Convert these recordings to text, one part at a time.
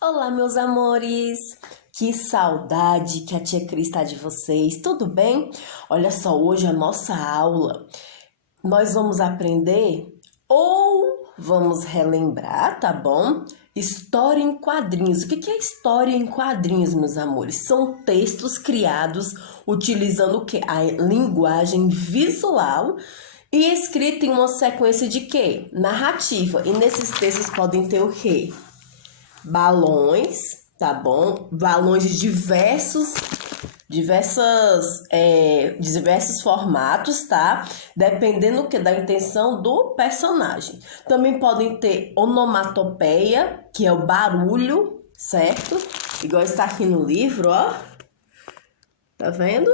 Olá, meus amores! Que saudade que a tia Cris está de vocês, tudo bem? Olha só, hoje a nossa aula nós vamos aprender ou vamos relembrar, tá bom? História em quadrinhos. O que é história em quadrinhos, meus amores? São textos criados utilizando o quê? A linguagem visual e escrita em uma sequência de quê? Narrativa. E nesses textos podem ter o quê? Balões, tá bom? Balões de diversos formatos, tá? Dependendo da intenção do personagem. Também podem ter onomatopeia, que é o barulho, certo? Igual está aqui no livro, ó. Tá vendo?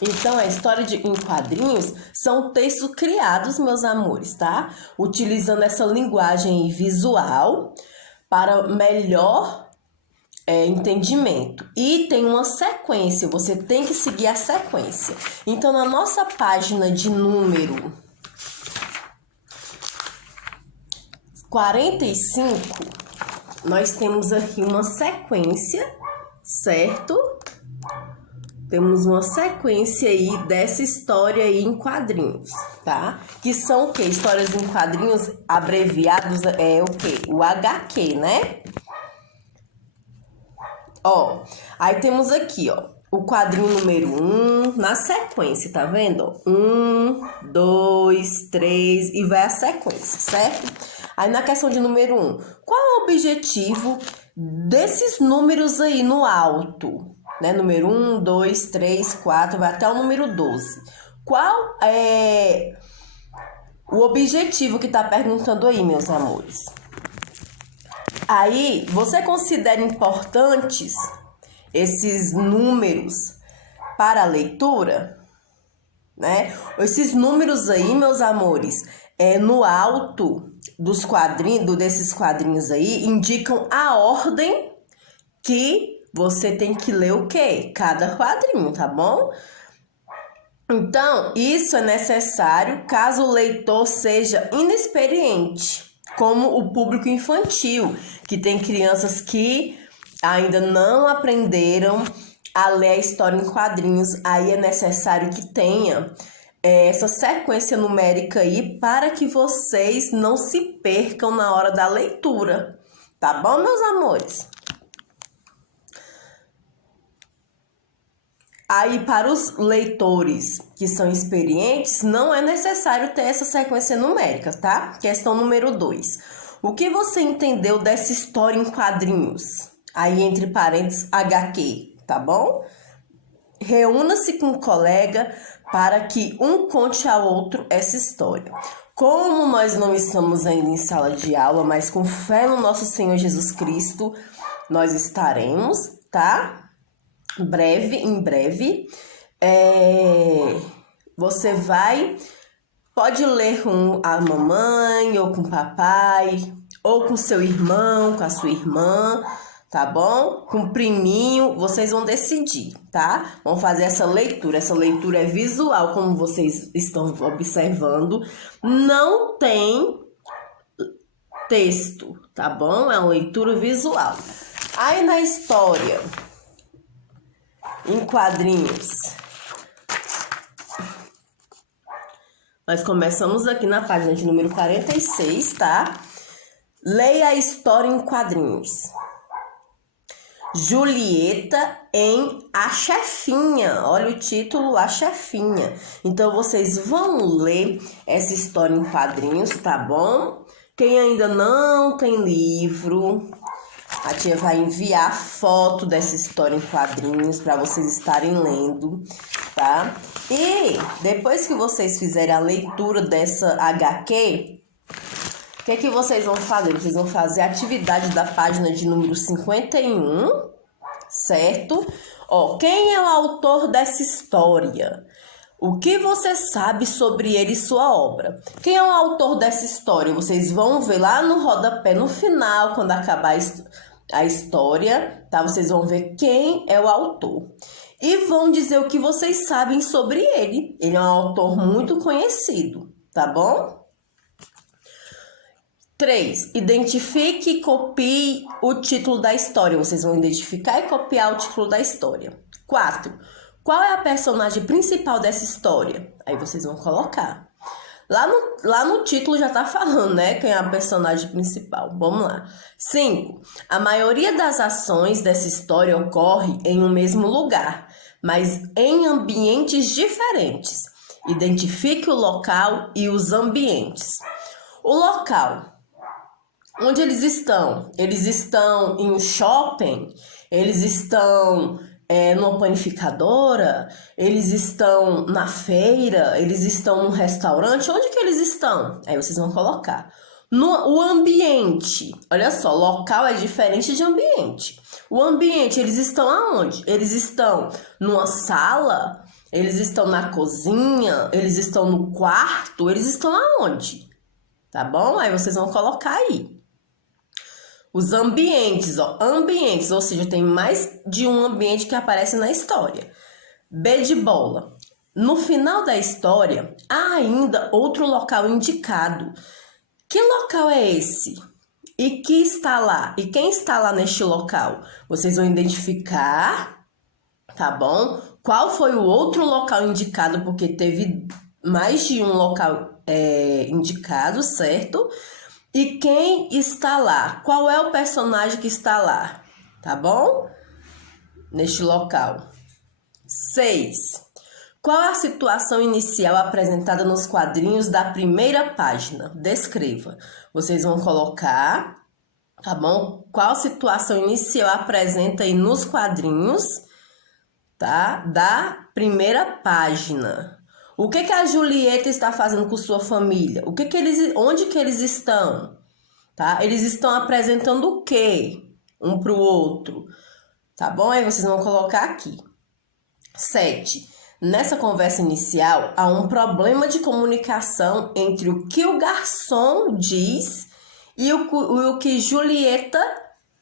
Então, a história em quadrinhos são textos criados, meus amores, tá? Utilizando essa linguagem visual para melhor entendimento. E tem uma sequência, você tem que seguir a sequência. Então, na nossa página de número 45, nós temos aqui uma sequência, certo? Temos uma sequência aí dessa história aí em quadrinhos, tá? Que são o quê? Histórias em quadrinhos abreviados é o quê? O HQ, né? Ó, aí temos aqui, ó, o quadrinho número 1, na sequência, tá vendo? 1, 2, 3 e vai a sequência, certo? Aí na questão de número 1, qual é o objetivo desses números aí no alto? Né? Número 1, 2, 3, 4, vai até o número 12. Qual é o objetivo que tá perguntando aí, meus amores? Aí, você considera importantes esses números para a leitura? Né? Esses números aí, meus amores, no alto dos quadrinhos, desses quadrinhos aí, indicam a ordem que você tem que ler o quê? Cada quadrinho, tá bom? Então, isso é necessário caso o leitor seja inexperiente, como o público infantil, que tem crianças que ainda não aprenderam a ler a história em quadrinhos. Aí é necessário que tenha essa sequência numérica aí para que vocês não se percam na hora da leitura. Tá bom, meus amores? Aí, para os leitores que são experientes, não é necessário ter essa sequência numérica, tá? Questão número 2. O que você entendeu dessa história em quadrinhos? Aí, entre parênteses, HQ, tá bom? Reúna-se com um colega para que um conte ao outro essa história. Como nós não estamos ainda em sala de aula, mas com fé no nosso Senhor Jesus Cristo, nós estaremos, tá? Em breve, você pode ler com a mamãe, ou com o papai, ou com seu irmão, com a sua irmã, tá bom? Com o priminho, vocês vão decidir, tá? Vão fazer essa leitura é visual, como vocês estão observando, não tem texto, tá bom? É uma leitura visual. Aí na história em quadrinhos, nós começamos aqui na página de número 46, tá? Leia a história em quadrinhos. Julieta em A Chefinha. Olha o título, A Chefinha. Então, vocês vão ler essa história em quadrinhos, tá bom? Quem ainda não tem livro, a tia vai enviar foto dessa história em quadrinhos para vocês estarem lendo, tá? E depois que vocês fizerem a leitura dessa HQ, o que é que vocês vão fazer? Vocês vão fazer a atividade da página de número 51, certo? Ó, quem é o autor dessa história? O que você sabe sobre ele e sua obra? Quem é o autor dessa história? Vocês vão ver lá no rodapé, no final, quando acabar a história, tá? Vocês vão ver quem é o autor. E vão dizer o que vocês sabem sobre ele. Ele é um autor muito conhecido, tá bom? 3. Identifique e copie o título da história. Vocês vão identificar e copiar o título da história. 4. Qual é a personagem principal dessa história? Aí vocês vão colocar. Lá no título já tá falando, né? Quem é a personagem principal. Vamos lá. 5. A maioria das ações dessa história ocorre em um mesmo lugar, mas em ambientes diferentes. Identifique o local e os ambientes. O local. Onde eles estão? Eles estão em um shopping? Eles estão numa panificadora? Eles estão na feira? Eles estão num restaurante? Onde que eles estão? Aí vocês vão colocar. O ambiente. Olha só, local é diferente de ambiente. O ambiente, eles estão aonde? Eles estão numa sala? Eles estão na cozinha? Eles estão no quarto? Eles estão aonde? Tá bom? Aí vocês vão colocar aí. Os ambientes, ambientes, ou seja, tem mais de um ambiente que aparece na história. B de bola. No final da história, há ainda outro local indicado. Que local é esse? E que está lá? E quem está lá neste local? Vocês vão identificar, tá bom? Qual foi o outro local indicado, porque teve mais de um local indicado, certo? E quem está lá? Qual é o personagem que está lá? Tá bom? Neste local. 6. Qual é a situação inicial apresentada nos quadrinhos da primeira página? Descreva. Vocês vão colocar, tá bom? Qual situação inicial apresenta aí nos quadrinhos, tá? Da primeira página. O que a Julieta está fazendo com sua família? Onde que eles estão? Tá? Eles estão apresentando o quê? Um para o outro. Tá bom? Aí vocês vão colocar aqui. 7. Nessa conversa inicial, há um problema de comunicação entre o que o garçom diz e o que Julieta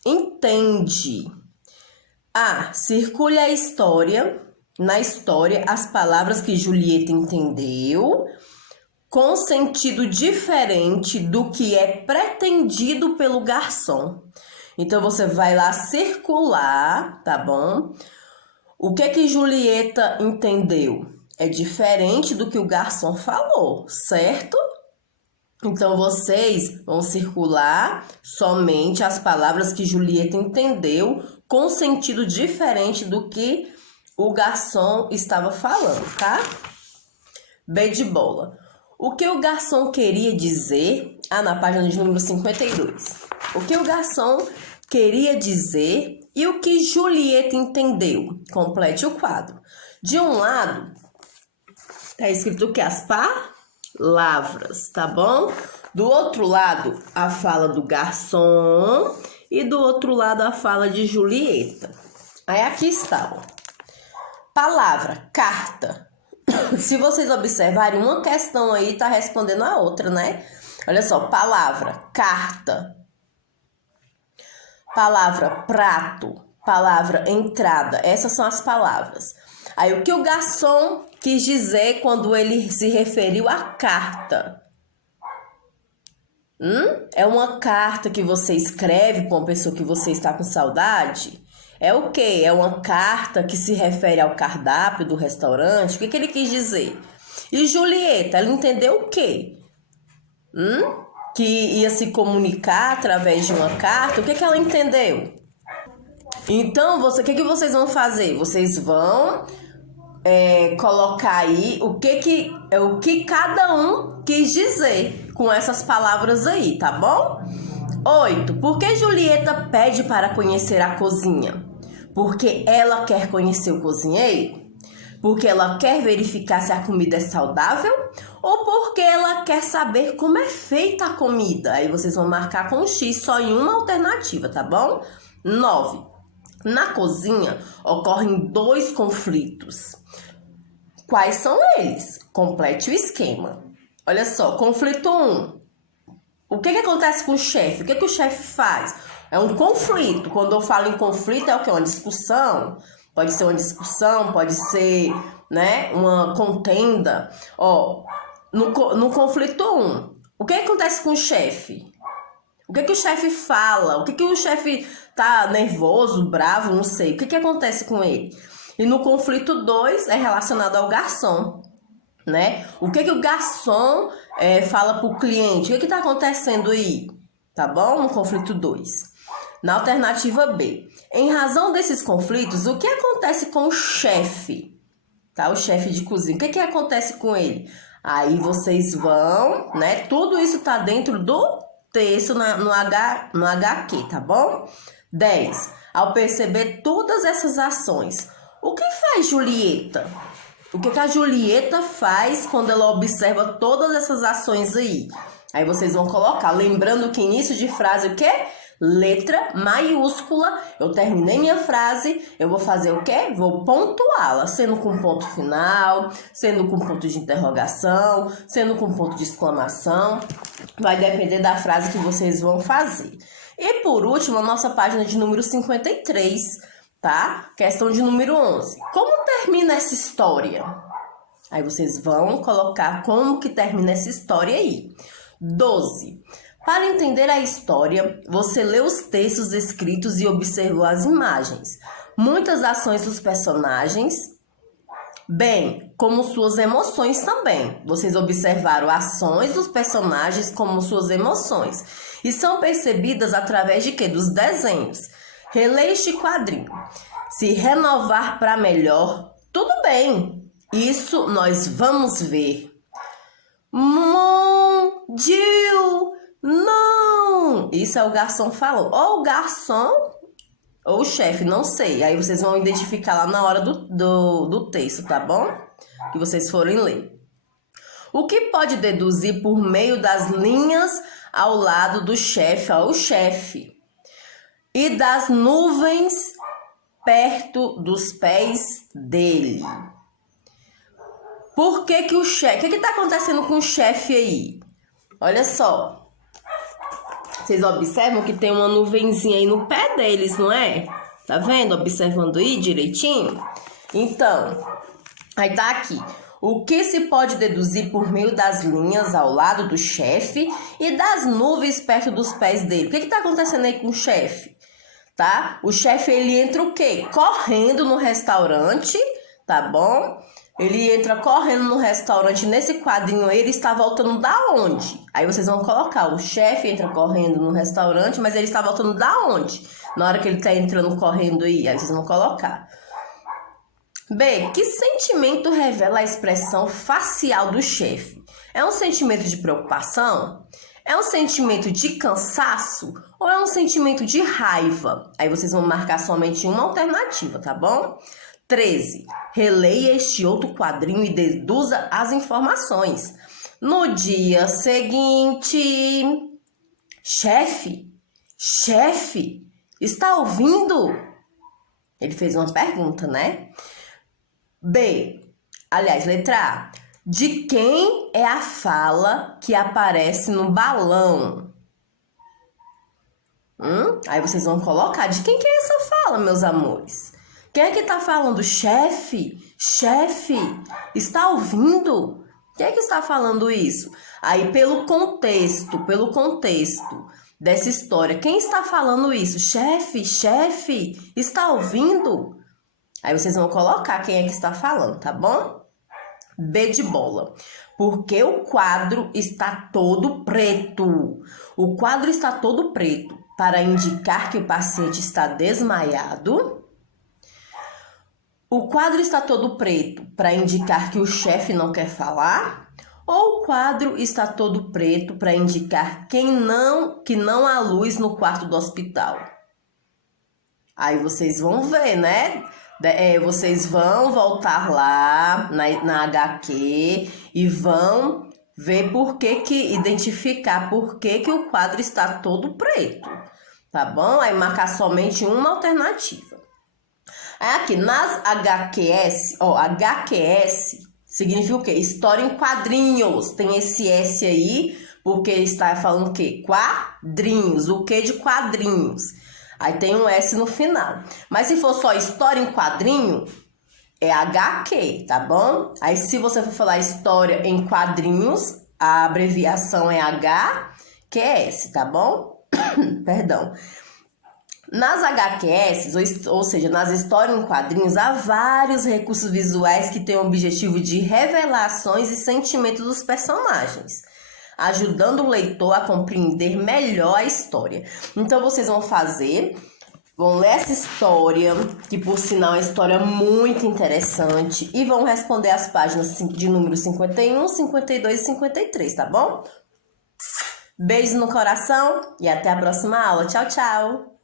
entende. A. Circule a história. Na história, as palavras que Julieta entendeu com sentido diferente do que é pretendido pelo garçom. Então, você vai lá circular, tá bom? O que Julieta entendeu é diferente do que o garçom falou, certo? Então, vocês vão circular somente as palavras que Julieta entendeu com sentido diferente do que o garçom estava falando, tá? B de bola. O que o garçom queria dizer? Na página de número 52. O que o garçom queria dizer e o que Julieta entendeu? Complete o quadro. De um lado, tá escrito o que? As palavras, tá bom? Do outro lado, a fala do garçom e do outro lado, a fala de Julieta. Aí aqui está, ó. Palavra, carta. Se vocês observarem, uma questão aí está respondendo a outra, né? Olha só, palavra, carta. Palavra, prato. Palavra, entrada. Essas são as palavras. Aí, o que o garçom quis dizer quando ele se referiu à carta? É uma carta que você escreve para uma pessoa que você está com saudade? É o quê? É uma carta que se refere ao cardápio do restaurante? O que ele quis dizer? E Julieta, ela entendeu o quê? Que ia se comunicar através de uma carta? O que ela entendeu? Então, o que vocês vão fazer? Vocês vão colocar aí o que cada um quis dizer com essas palavras aí, tá bom? 8. Por que Julieta pede para conhecer a cozinha? Porque ela quer conhecer o cozinheiro? Porque ela quer verificar se a comida é saudável? Ou porque ela quer saber como é feita a comida? Aí vocês vão marcar com um X só em uma alternativa, tá bom? 9. Na cozinha ocorrem 2 conflitos. Quais são eles? Complete o esquema. Olha só, conflito 1. O que acontece com o chefe? O que o chefe faz? É um conflito. Quando eu falo em conflito, é o quê? Uma discussão. Pode ser uma discussão, pode ser, né, uma contenda. No conflito 1, o que acontece com o chefe? O que o chefe fala? O que o chefe tá nervoso, bravo, não sei. O que acontece com ele? E no conflito 2 é relacionado ao garçom, né? O que o garçom fala pro cliente? O que tá acontecendo aí? Tá bom? No conflito 2. Na alternativa B, em razão desses conflitos, o que acontece com o chefe? Tá? O chefe de cozinha. O que acontece com ele? Aí vocês vão, né? Tudo isso tá dentro do texto no HQ, tá bom? 10. Ao perceber todas essas ações, o que faz Julieta? O que a Julieta faz quando ela observa todas essas ações aí? Aí vocês vão colocar, lembrando que início de frase o quê? Letra maiúscula. Eu terminei minha frase, eu vou fazer o quê? Vou pontuá-la, sendo com ponto final, sendo com ponto de interrogação, sendo com ponto de exclamação. Vai depender da frase que vocês vão fazer. E por último, a nossa página de número 53, tá? Questão de número 11. Como termina essa história? Aí vocês vão colocar como que termina essa história aí. 12. Para entender a história, você lê os textos escritos e observou as imagens. Muitas ações dos personagens, bem como suas emoções também. Vocês observaram ações dos personagens como suas emoções. E são percebidas através de quê? Dos desenhos. Releia este quadrinho. Se renovar para melhor, tudo bem. Isso nós vamos ver. Dill, não! Isso é o garçom falou. Ou o garçom ou o chefe, não sei. Aí vocês vão identificar lá na hora do texto, tá bom? Que vocês forem ler. O que pode deduzir por meio das linhas ao lado do chefe, ao chefe? E das nuvens perto dos pés dele. Por que o chefe... O que tá acontecendo com o chefe aí? Olha só. Vocês observam que tem uma nuvenzinha aí no pé deles, não é? Tá vendo? Observando aí direitinho? Então, aí tá aqui. O que se pode deduzir por meio das linhas ao lado do chefe e das nuvens perto dos pés dele? O que tá acontecendo aí com o chefe? Tá? O chefe, ele entra o quê? Correndo no restaurante, tá bom? Ele entra correndo no restaurante. Nesse quadrinho aí, ele está voltando da onde? Aí vocês vão colocar, o chefe entra correndo no restaurante, mas ele está voltando da onde? Na hora que ele está entrando correndo aí vocês vão colocar. B. Que sentimento revela a expressão facial do chefe? É um sentimento de preocupação? É um sentimento de cansaço? Ou é um sentimento de raiva? Aí vocês vão marcar somente uma alternativa, tá bom? 13. Releia este outro quadrinho e deduza as informações. No dia seguinte... Chefe, está ouvindo? Ele fez uma pergunta, né? B. Aliás, letra A. De quem é a fala que aparece no balão? Aí vocês vão colocar. De quem que é essa fala, meus amores? Quem é que tá falando? Chefe, está ouvindo? Quem é que está falando isso? Aí, pelo contexto dessa história, quem está falando isso? Chefe, está ouvindo? Aí vocês vão colocar quem é que está falando, tá bom? B de bola. Porque o quadro está todo preto. O quadro está todo preto para indicar que o paciente está desmaiado. O quadro está todo preto para indicar que o chefe não quer falar? Ou o quadro está todo preto para indicar que não há luz no quarto do hospital? Aí vocês vão ver, né? Vocês vão voltar lá na HQ e vão ver identificar por que o quadro está todo preto, tá bom? Aí marcar somente uma alternativa. Aí aqui, nas HQS, HQS significa o quê? História em quadrinhos. Tem esse S aí, porque está falando o quê? Quadrinhos. O que de quadrinhos? Aí tem um S no final. Mas se for só história em quadrinho, é HQ, tá bom? Aí se você for falar história em quadrinhos, a abreviação é HQS, tá bom? Perdão. Nas HQS, ou seja, nas histórias em quadrinhos, há vários recursos visuais que têm o objetivo de revelar ações e sentimentos dos personagens, ajudando o leitor a compreender melhor a história. Então vocês vão ler essa história, que por sinal é uma história muito interessante, e vão responder as páginas de número 51, 52 e 53, tá bom? Beijo no coração e até a próxima aula. Tchau, tchau!